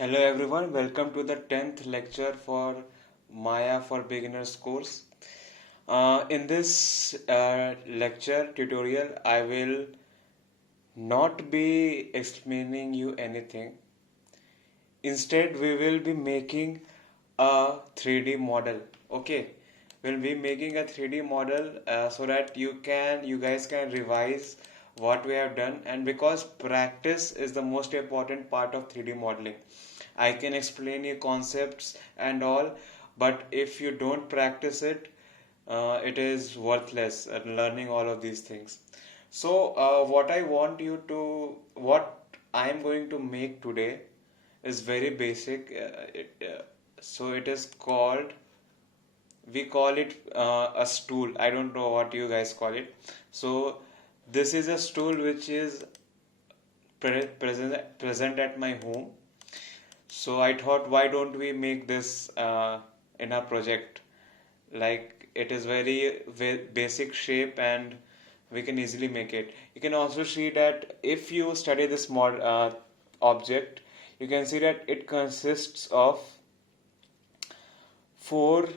Hello everyone, welcome to the 10th lecture for Maya for Beginners course. In this lecture tutorial, I will not be explaining you anything. Instead, we will be making a 3D model. Okay, we'll be making a 3D model so that you guys can revise what we have done, and because practice is the most important part of 3D modeling. I can explain you concepts and all, but if you don't practice it, it is worthless learning all of these things. So, what I am going to make today is very basic. So it is called, we call it a stool. I don't know what you guys call it. So this is a stool which is present at my home. So I thought, why don't we make this in a project? Like, it is very basic shape and we can easily make it. You can also see that if you study this object, you can see that it consists of four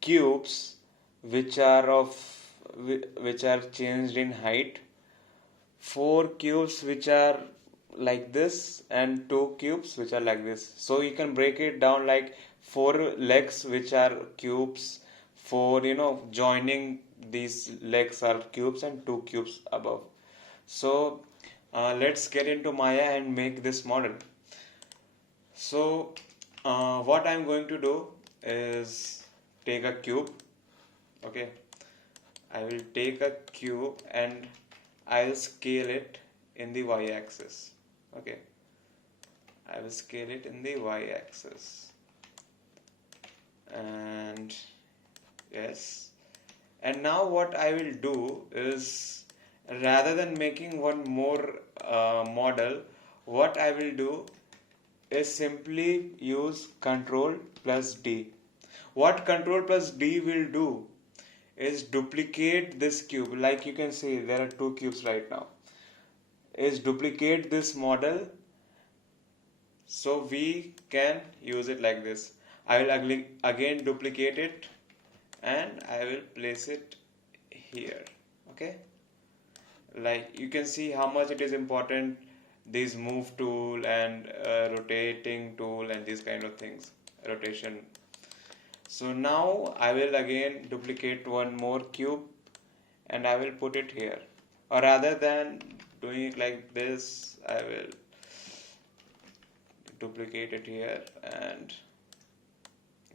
cubes which are which are changed in height, four cubes which are like this, and two cubes which are like this. So you can break it down like four legs which are cubes, four, joining these legs are cubes, and two cubes above. So let's get into Maya and make this model. So what I'm going to do is take a cube. Okay, I will take a cube and I'll scale it in the y-axis. Okay, I will scale it in the y-axis, and yes, and now what I will do is, rather than making one more model, what I will do is simply use Control plus D. What Control plus D will do is duplicate this cube. Like you can see, there are two cubes right now. Is duplicate this model so we can use it like this. I will again duplicate it and I will place it here. Okay, like you can see how much it is important, this move tool and rotating tool and these kind of things, rotation. So now I will again duplicate one more cube and I will put it here, or rather than doing it like this, I will duplicate it here and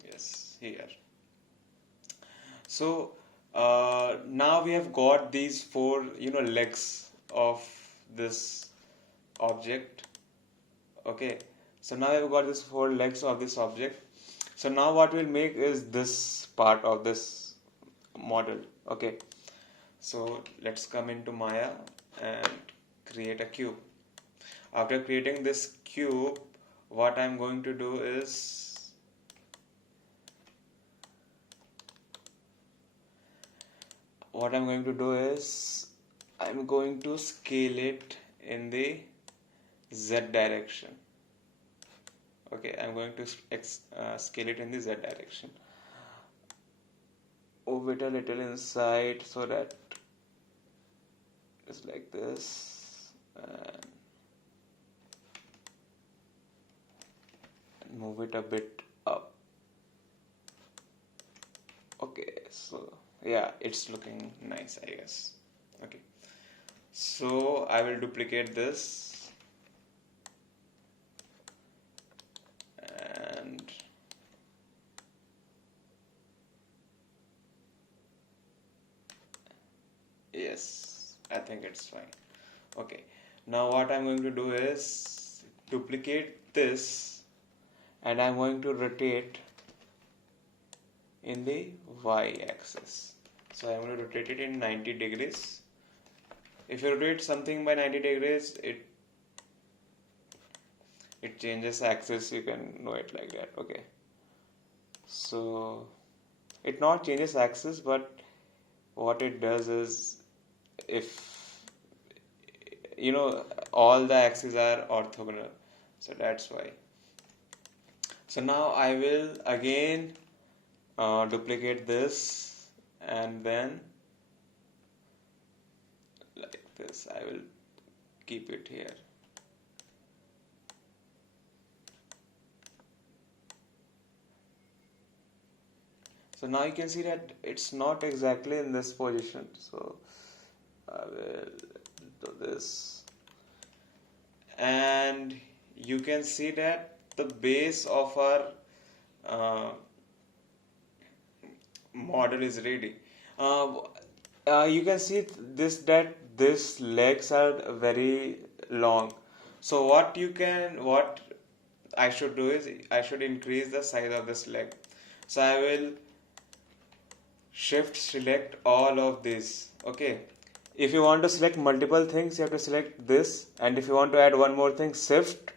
yes, here. So now we have got these four legs of this object. Okay, so now I've got these four legs of this object. So now what we'll make is this part of this model. Okay, so let's come into Maya and create a cube. After creating this cube, what I'm going to do is, I'm going to scale it in the Z direction. Okay, I'm going to scale it in the Z direction. Move it a little inside so that it's like this, and move it a bit up. Okay, so yeah, it's looking nice, I guess. Okay, so I will duplicate this and yes, I think it's fine. Okay, now what I'm going to do is duplicate this and I'm going to rotate in the y-axis. So I'm going to rotate it in 90 degrees. If you rotate something by 90 degrees, it changes axis. You can know it like that. Okay, so it not changes axis, but what it does is, if all the axes are orthogonal, so that's why. So now I will again duplicate this, and then like this I will keep it here. So now you can see that it's not exactly in this position. So I will do this, and you can see that the base of our uh, model is ready. Uh, you can see this that this legs are very long. So what I should do is I should increase the size of this leg. So I will shift select all of this. Okay. If you want to select multiple things, you have to select this, and if you want to add one more thing, shift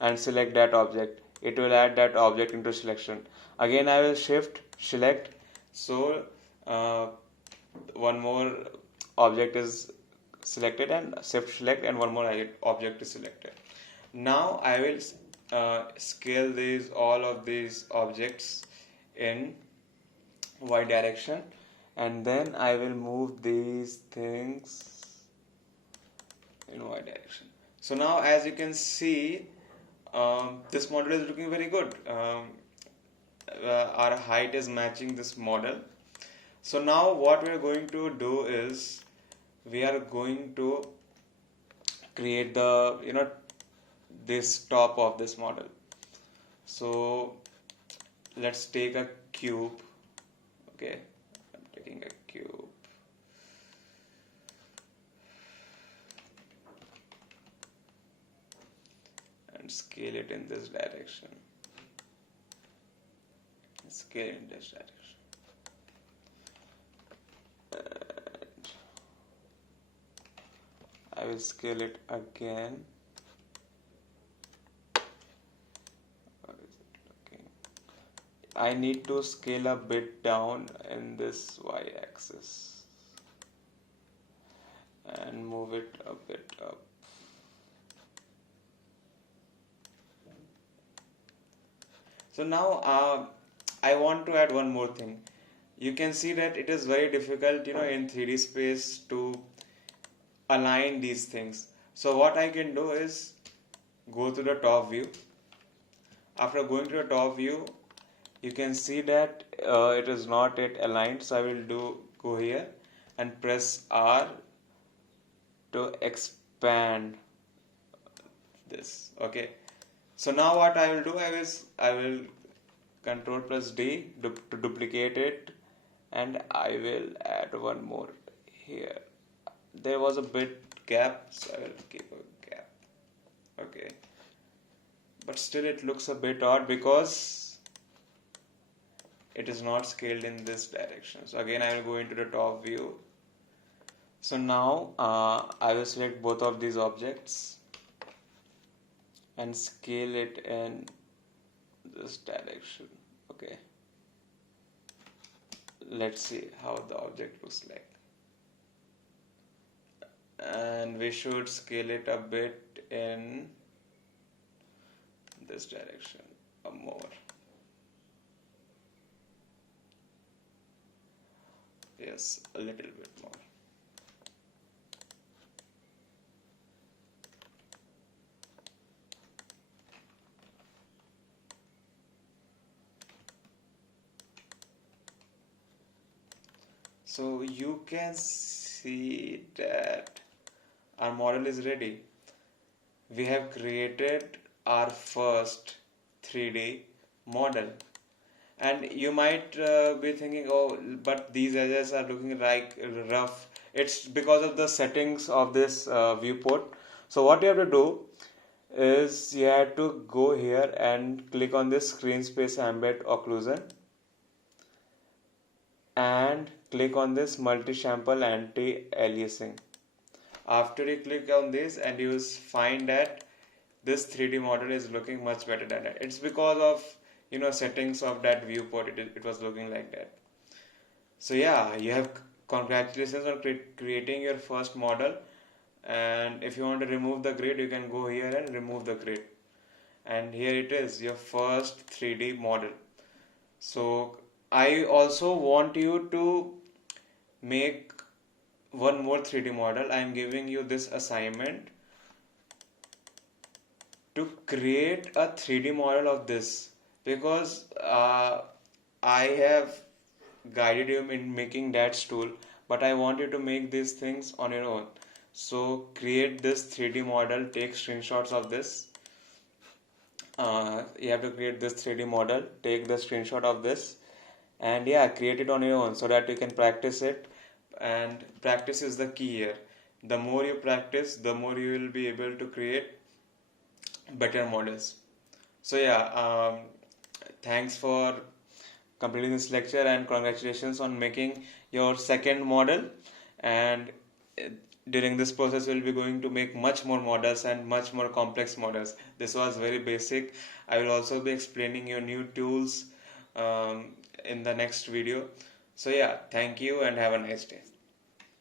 and select that object. It will add that object into selection. Again I will shift select, so uh, one more object is selected, and shift select and one more object is selected. Now I will scale these all of these objects in y direction, and then I will move these things in y direction. So now as you can see, this model is looking very good. Our height is matching this model. So now what we are going to do is we are going to create the this top of this model. So let's take a cube. Okay, I'm taking a cube, and scale it in this direction. Scale in this direction. And I will scale it again. How is it looking? I need to scale a bit down in this y-axis and move it a bit up. So now I want to add one more thing. You can see that it is very difficult, in 3D space to align these things. So what I can do is go to the top view. After going to the top view, you can see that it is not yet aligned. So I will go here and press R to expand this. Okay. So now what I will do is I will Control plus D to duplicate it, and I will add one more here. There was a bit gap, so I will keep a gap. Okay, but still it looks a bit odd because it is not scaled in this direction. So again I will go into the top view. So now I will select both of these objects and scale it in this direction. Okay, let's see how the object looks like, and we should scale it a bit in this direction more. Yes, a little bit more. So you can see that our model is ready. We have created our first 3D model. And you might be thinking, oh, but these edges are looking like rough. It's because of the settings of this viewport. So what you have to do is you have to go here and click on this screen space ambient occlusion, and click on this multi-sample anti-aliasing. After you click on this, and you find that this 3D model is looking much better than that. It's because of settings of that viewport. It was looking like that. So yeah, you have congratulations on creating your first model. And if you want to remove the grid, you can go here and remove the grid. and here it is, your first 3D model. So I also want you to make one more 3D model. I am giving you this assignment to create a 3D model of this, because I have guided you in making that stool, but I want you to make these things on your own. So create this 3D model, take screenshots of this. You have to create this 3D model, take the screenshot of this, and yeah, create it on your own so that you can practice it. And practice is the key here. The more you practice, the more you will be able to create better models. So yeah, thanks for completing this lecture, and congratulations on making your second model. And uh, during this process we'll be going to make much more models and much more complex models. This was very basic. I will also be explaining your new tools in the next video. So yeah, thank you and have a nice day.